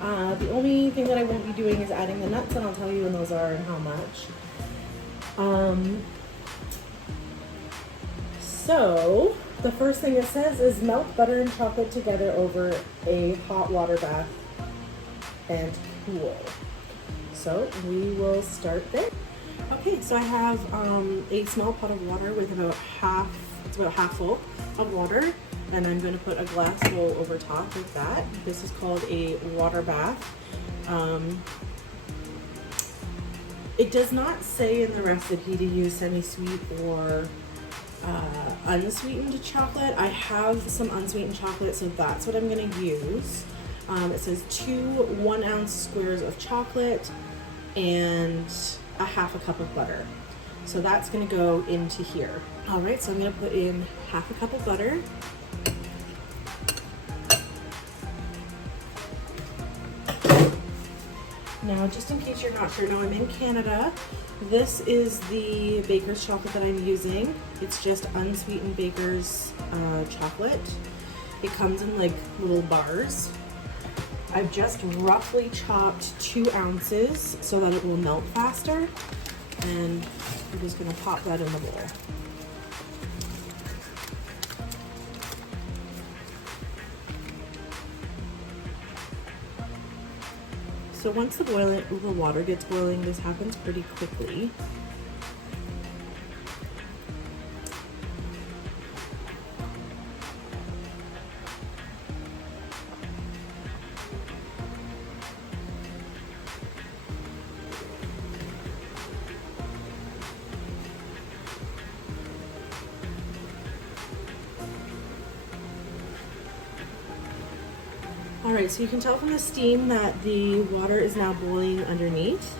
The only thing that I won't be doing is adding the nuts, and I'll tell you when those are and how much. So the first thing it says is melt butter and chocolate together over a hot water bath and cool. So we will start there. Okay, so I have a small pot of water with about half full of water, and I'm going to put a glass bowl over top of that. This is called a water bath. It does not say in the recipe to use semi-sweet or unsweetened chocolate. I have some unsweetened chocolate, so that's what I'm going to use. It says 2 1-ounce squares of chocolate and a half a cup of butter. So that's going to go into here. All right, so I'm going to put in half a cup of butter. Now, just in case you're not sure, now I'm in Canada. This is the baker's chocolate that I'm using. It's just unsweetened baker's chocolate. It comes in like little bars. I've just roughly chopped 2 ounces so that it will melt faster. And I'm just gonna pop that in the bowl. So once the water gets boiling, this happens pretty quickly. All right, so you can tell from the steam that the water is now boiling underneath.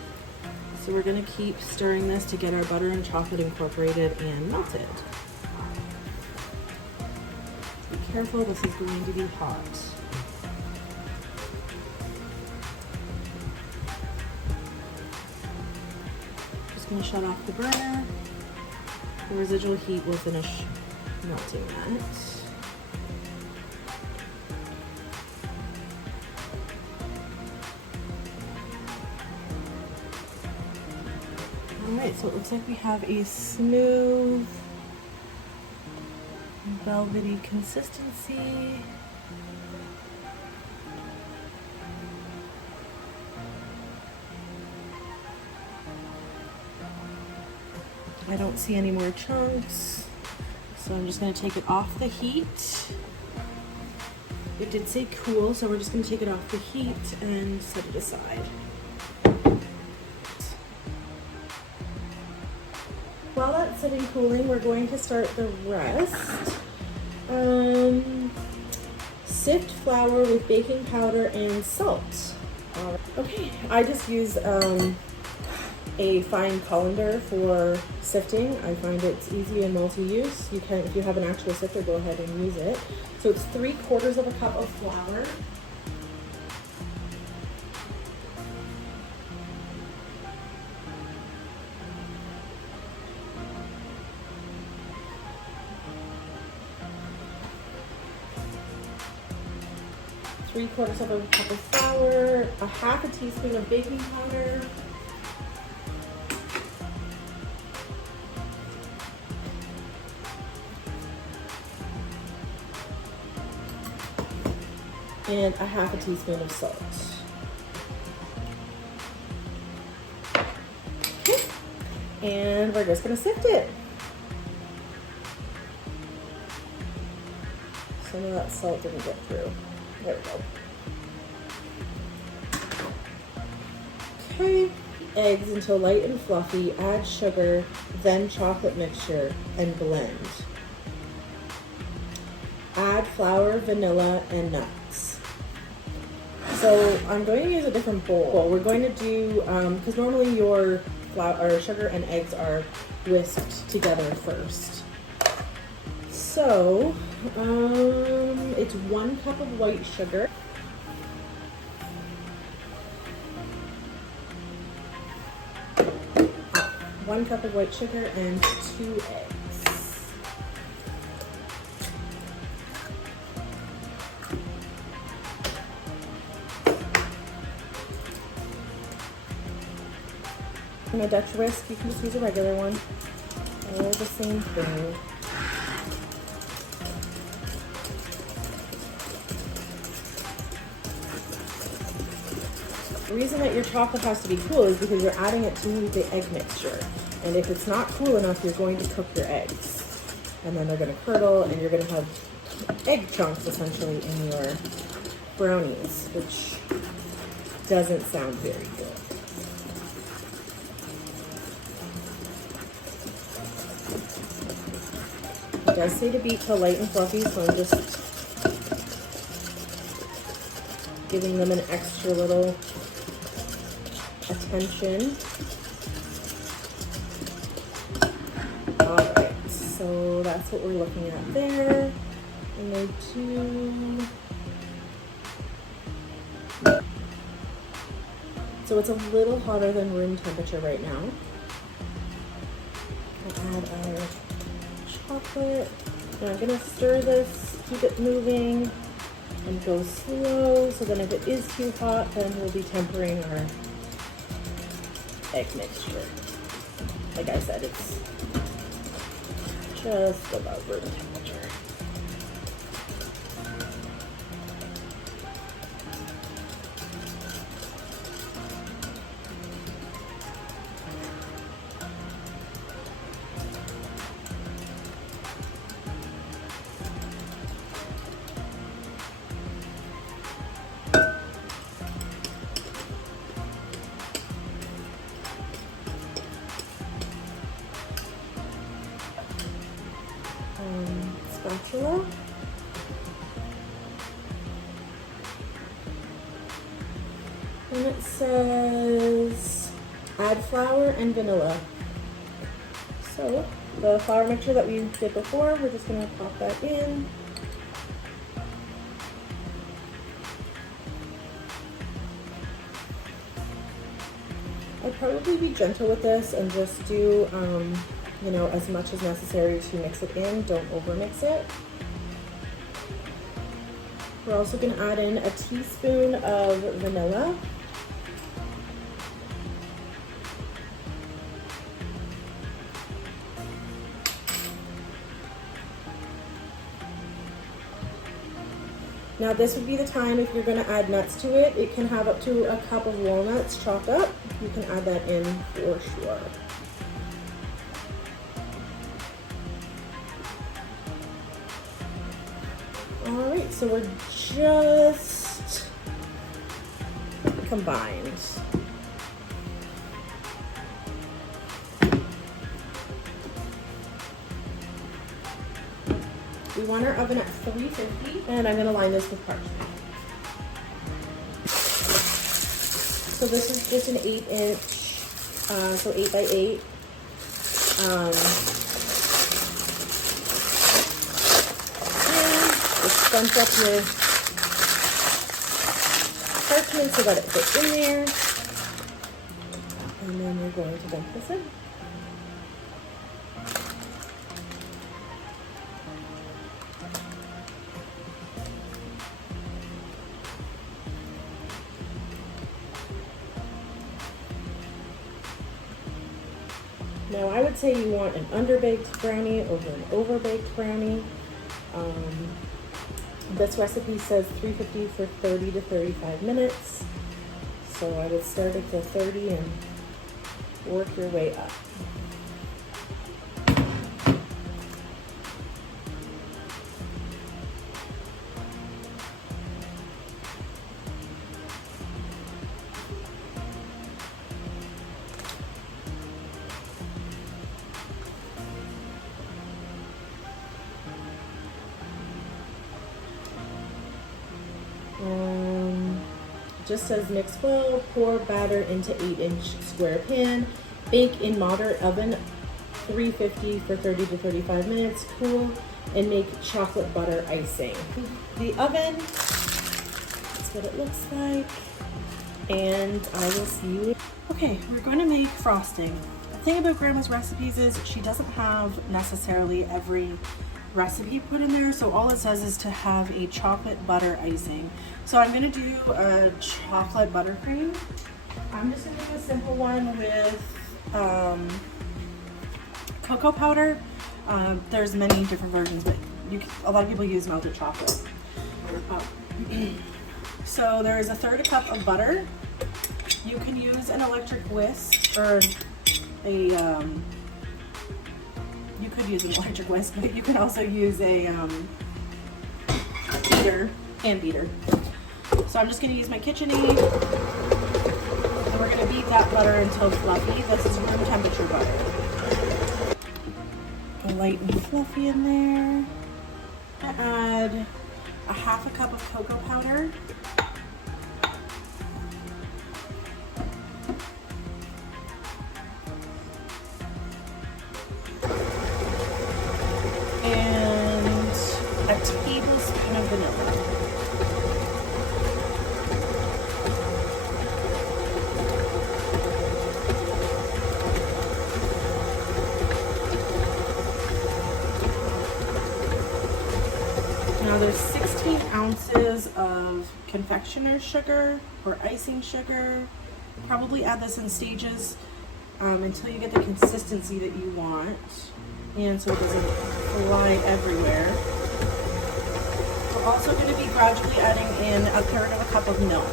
So we're gonna keep stirring this to get our butter and chocolate incorporated and melted. Be careful, this is going to be hot. Just gonna shut off the burner. The residual heat will finish melting that. Alright, so it looks like we have a smooth, velvety consistency. I don't see any more chunks, so I'm just going to take it off the heat. It did say cool, so we're just going to take it off the heat and set it aside. While that's sitting cooling, we're going to start the rest. Sift flour with baking powder and salt. Okay, I just use a fine colander for sifting. I find it's easy and multi-use. You can, if you have an actual sifter, go ahead and use it. So it's 3/4 of a cup of flour. Three-quarters of a cup of flour, a half a teaspoon of baking powder, and a half a teaspoon of salt. Okay. And we're just gonna sift it. Some of that salt didn't get through. There we go. Okay, eggs until light and fluffy, add sugar, then chocolate mixture, and blend. Add flour, vanilla, and nuts. So I'm going to use a different bowl. We're going to do, because normally your flour, or sugar and eggs are whisked together first. So, it's 1 cup of white sugar. One cup of white sugar and 2 eggs. My Dutch whisk, you can just use a regular one. All the same thing. The reason that your chocolate has to be cool is because you're adding it to the egg mixture. And if it's not cool enough, you're going to cook your eggs. And then they're going to curdle and you're going to have egg chunks essentially in your brownies, which doesn't sound very good. It does say to beat till light and fluffy, so I'm just giving them an extra little attention. Alright, so that's what we're looking at there. And they do... So it's a little hotter than room temperature right now. We'll add our chocolate. And I'm gonna stir this, keep it moving, and go slow. So then if it is too hot, then we'll be tempering our egg mixture. Like I said, it's just about room temperature. Spatula. And it says add flour and vanilla. So the flour mixture that we did before, we're just going to pop that in. I'd probably be gentle with this and just do you know, as much as necessary to mix it in. Don't over mix it. We're also going to add in a teaspoon of vanilla. Now this would be the time if you're going to add nuts to it. It can have up to a cup of walnuts chopped up. You can add that in for sure. Alright, so we're just combined. We want our oven at 350, and I'm going to line this with parchment. So this is just an 8-inch, so 8 by 8. Bunch up your parchment so that it fits in there. And then we're going to dump this in. Now I would say you want an underbaked brownie over an overbaked brownie. This recipe says 350 for 30 to 35 minutes. So I would start at the 30 and work your way up. Just says mix well, pour batter into 8-inch square pan, bake in moderate oven 350 for 30 to 35 minutes, cool, and make chocolate butter icing. The oven, that's what it looks like, and I will see you. Okay, we're going to make frosting. The thing about Grandma's recipes is she doesn't have necessarily every recipe put in there, so all it says is to have a chocolate butter icing. So I'm going to do a chocolate buttercream. I'm just going to do a simple one with cocoa powder. There's many different versions, but a lot of people use melted chocolate. So there is 1/3 cup of butter. You can use an electric whisk or you could use an electric whisk, but you can also use a hand beater. So I'm just going to use my KitchenAid, and we're going to beat that butter until fluffy. This is room temperature butter. Go light and fluffy in there. Add 1/2 cup of cocoa powder. And a tablespoon of vanilla. Now there's 16 ounces of confectioner's sugar or icing sugar. Probably add this in stages until you get the consistency that you want, and so it doesn't fly everywhere. We're also going to be gradually adding in 1/3 of a cup of milk.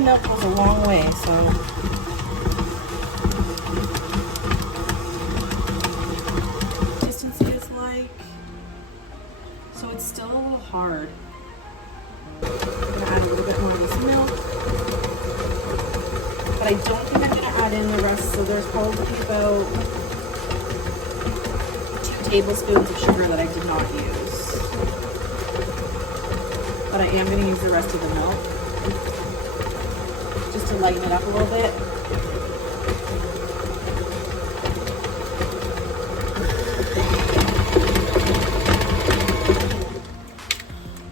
Milk goes a long way, so consistency is like, so it's still a little hard. I'm gonna add a little bit more of this milk, but I don't think I'm gonna add in the rest, so there's probably about 2 tablespoons of sugar that I did not use, but I am gonna use the rest of the milk to lighten it up a little bit.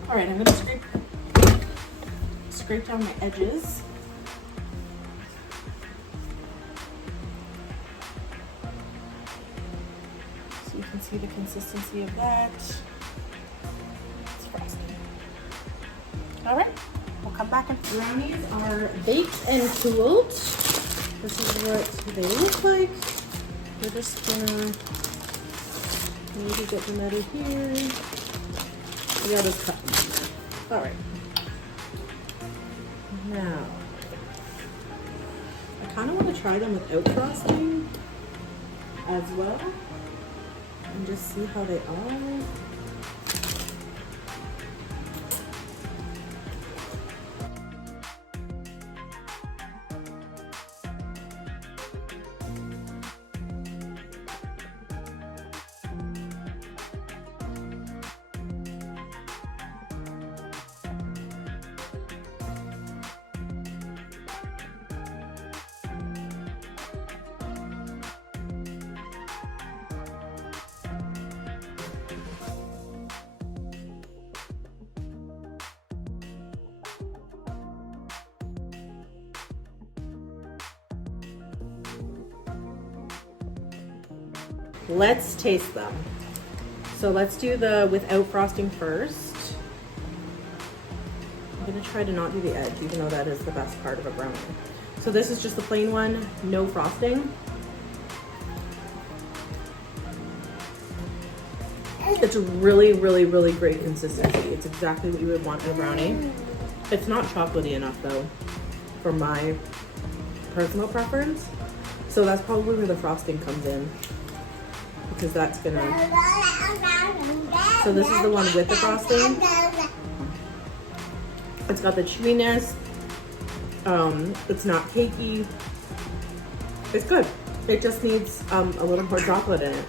All right, I'm going to scrape down my edges. So you can see the consistency of that. It's frosty. All right. We'll come back and brownies are baked and cooled. This is what they look like. We're just gonna maybe get them out of here. Yeah, just cut them. All right. Now, I kind of want to try them without frosting as well, and just see how they are. Let's taste them. So let's do the without frosting first. I'm gonna try to not do the edge, even though that is the best part of a brownie. So this is just the plain one, no frosting. It's a really, really, really great consistency. It's exactly what you would want in a brownie. It's not chocolatey enough though, for my personal preference. So that's probably where the frosting comes in, because that's gonna, so this is the one with the frosting. It's got the chewiness. It's not cakey. It's good. It just needs a little more chocolate in it.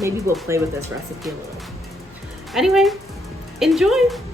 maybe we'll play with this recipe a little. Anyway, enjoy!